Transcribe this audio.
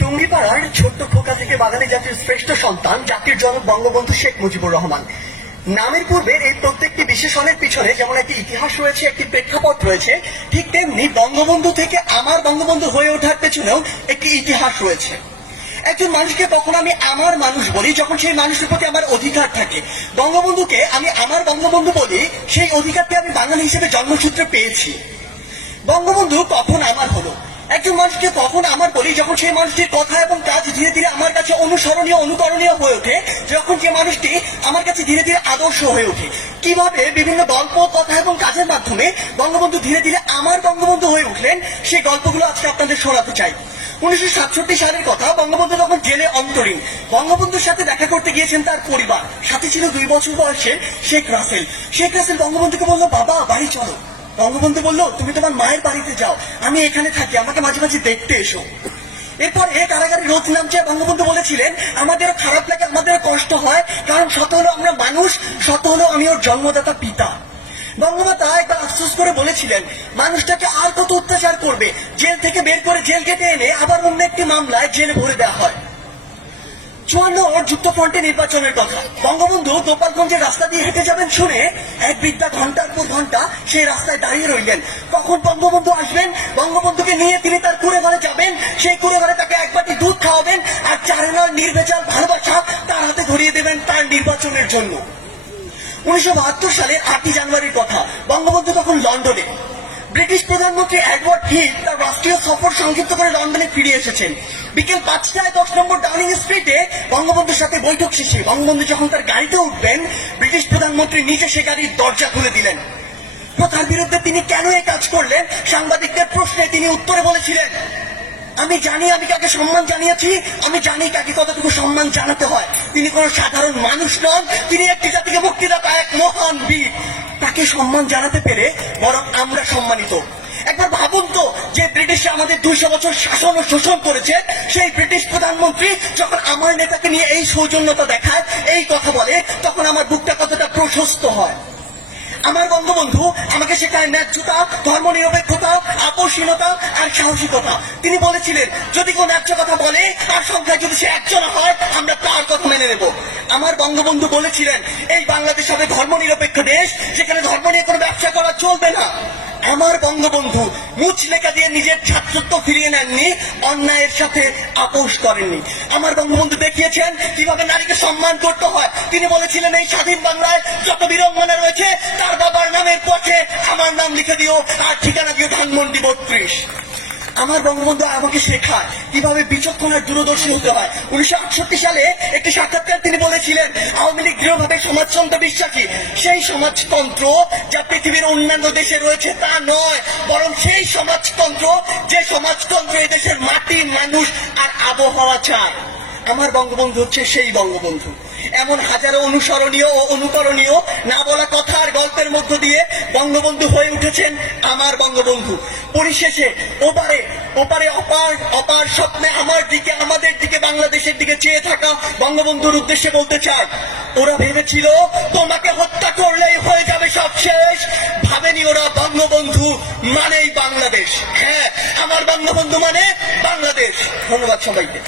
টুঙ্গিপাড়ার ছোট্ট খোকা থেকে বাঙালি জাতির শ্রেষ্ঠ সন্তান জাতির জনক বঙ্গবন্ধু শেখ মুজিবুর রহমান। নামের পূর্বে এই প্রত্যেকটি বিশেষণের পিছনে যেমন একটি ইতিহাস রয়েছে, একটি প্রেক্ষাপট রয়েছে, ঠিক তেমনি বঙ্গবন্ধু থেকে আমার বঙ্গবন্ধু হয়ে ওঠার পেছনেও একটি ইতিহাস রয়েছে। একজন মানুষকে কখন আমি আমার মানুষ বলি যখন সেই মানুষের প্রতি আমার অধিকার থাকে। বঙ্গবন্ধুকে আমি আমার বঙ্গবন্ধু বলি সেই অধিকারটি আমি বাঙালি হিসেবে জন্মসূত্রে পেয়েছি। বঙ্গবন্ধু কখন আমার হলো, একজন মানুষকে কখন আমার বলি যখন সেই মানুষটির কথা এবং কাজ ধীরে ধীরে আমার কাছে অনুসরণীয় অনুকরণীয় হয়ে ওঠে, যখন যে মানুষটি আমার কাছে ধীরে ধীরে আদর্শ হয়ে ওঠে। কিভাবে বিভিন্ন গল্প, কথা এবং কাজের মাধ্যমে বঙ্গবন্ধু ধীরে ধীরে আমার বঙ্গবন্ধু হয়ে উঠলেন, সেই গল্পগুলো আজকে আপনাদের শোনাতে চাই। 1967 সালের কথা, বঙ্গবন্ধু তখন জেলে অন্তরীণ। বঙ্গবন্ধুর সাথে দেখা করতে গিয়েছেন তার পরিবার, সাথে ছিল 2 বছর বয়সের শেখ রাসেল। শেখ রাসেল বঙ্গবন্ধুকে বলল, বাবা বাড়ি চলো। বঙ্গবন্ধু বলল, তুমি তোমার মায়ের বাড়িতে যাও, আমি এখানে থাকি, আমাকে মাঝে মাঝে দেখতে এসো। এরপর কারাগারে রোজ নামছে। বঙ্গবন্ধু বলেছিলেন, আমাদেরও খারাপ লাগে, আমাদেরও কষ্ট হয়, কারণ শত হলো আমরা মানুষ, শত হলো আমি ওর জন্মদাতা পিতা। বঙ্গমাতা একবার আফসোস করে বলেছিলেন, মানুষটাকে আর কত অত্যাচার করবে, জেল থেকে বের করে জেল কেটে এনে আবার অন্য একটি মামলায় জেলে ভরে দেওয়া হয়। 54 যুক্তফ্রন্টে নির্বাচনের কথা। বঙ্গবন্ধু গোপালগঞ্জের রাস্তা দিয়ে হেঁটে যাবেন শুনে এক বৃদ্ধা ঘন্টার পর ঘন্টা সেই রাস্তায় দাঁড়িয়ে রইলেন। কখন বঙ্গবন্ধু আসবেন, বঙ্গবন্ধুকে নিয়ে তিনি তার কুড়ে ঘরে যাবেন, সেই কুড়ে ঘরে তাকে এক বাটি দুধ খাওয়াবেন আর চারেনার নির্ভেজাল ভালোবাসা তার হাতে ধরিয়ে দেবেন তার নির্বাচনের জন্য। 1972 সালের 8 জানুয়ারির কথা। বঙ্গবন্ধু তখন লন্ডনে। ব্রিটিশ প্রধানমন্ত্রী এডওয়ার্ড হিল তার রাষ্ট্রীয় সফর সংক্ষিপ্ত করে লন্ডনে ফিরে এসেছেন। বিকেল 5টায় 10 নম্বর ডাউনিং স্ট্রিটে বঙ্গবন্ধুর সাথে বৈঠক শেষে বঙ্গবন্ধু যখন তার গাড়িতে উঠবেন, ব্রিটিশ প্রধানমন্ত্রী নিজে সে গাড়ির দরজা খুলে দিলেন। প্রথার বিরুদ্ধে তিনি কেন এই কাজ করলেন, সাংবাদিকদের প্রশ্নে তিনি উত্তরে বলেছিলেন, আমি জানি আমি কাকে সম্মান জানিয়েছি, আমি জানি কাকে কতটুকু সম্মান জানাতে হয়। তিনি কোন সাধারণ মানুষ নন, তিনি একটি জাতিকে মুক্তিদাতা, এক মহান বীর। তাকে সম্মান জানাতে পেরে বরং আমরা সম্মানিত। একবার ভাবুন তো, যে ব্রিটিশ আমাদের 200 বছর শাসন ও শোষণ করেছে, সেই ব্রিটিশ প্রধানমন্ত্রী যখন আমার নেতাকে নিয়ে এই সৌজন্যতা দেখায়, এই কথা বলে, তখন আমার বুকটা কতটা প্রশস্ত হয়। আমার বঙ্গবন্ধু আমাকে শেখায় ন্যায্যতা, ধর্মনিরপেক্ষতা, আপোষহীনতা আর সাহসিকতা। তিনি বলেছিলেন, যদি কেউ ন্যায্য কথা বলে আর সংখ্যায় যদি সে একজন হয়, আমরা তার কথা মেনে নেব। আমার বঙ্গবন্ধু বলেছিলেন, এই বাংলাদেশ হবে ধর্মনিরপেক্ষ দেশ, যেখানে ধর্ম নিয়ে কোনো ব্যবসা করা চলবে না। আমার বঙ্গবন্ধু মুচলেখা দিয়ে নিজের ছাত্রত্ব ফিরিয়ে নেননি, অন্যায়ের সাথে আপোষ করেননি। আমার বঙ্গবন্ধু দেখিয়েছেন কিভাবে নারীকে সম্মান করতে হয়। তিনি বলেছিলেন, এই স্বাধীন বাংলায় যত বীরঙ্গনা রয়েছে তার বাবার নামের পথে আমার নাম লিখে দিও আর ঠিকানা দিও ধানমন্ডি 32। আমার বঙ্গবন্ধু আমাকে শেখায় কিভাবে বিচক্ষণ আর দূরদর্শী হতে হয়। 1968 সালে একটি সাক্ষাৎকার তিনি বলেছিলেন, আওয়ামী লীগ দৃঢ়ভাবে সমাজতন্ত্র বিশ্বাসী। সেই সমাজতন্ত্র যা পৃথিবীর অন্যান্য দেশে রয়েছে তা নয়, বরং সেই সমাজতন্ত্র যে সমাজতন্ত্র এই দেশের মাটি, মানুষ আর আবহাওয়া চায়। আমার বঙ্গবন্ধু হচ্ছে সেই বঙ্গবন্ধু। এমন হাজারো অনুসরণীয় ও অনুকরণীয় না বলা কথা আর গল্পের মধ্য দিয়ে বঙ্গবন্ধু হয়ে উঠেছেন আমার বঙ্গবন্ধু। পরিশেষে ওপারে ওপারে অপার অপার স্বপ্নে আমার দিকে, আমাদের দিকে, বাংলাদেশের দিকে চেয়ে থাকা বঙ্গবন্ধুর উদ্দেশ্যে বলতে চাই, ওরা ভেবেছিল তোমাকে হত্যা করলেই হয়ে যাবে সব শেষ। ভাবেনি ওরা বঙ্গবন্ধু মানেই বাংলাদেশ। হ্যাঁ, আমার বঙ্গবন্ধু মানে বাংলাদেশ। ধন্যবাদ সবাইকে।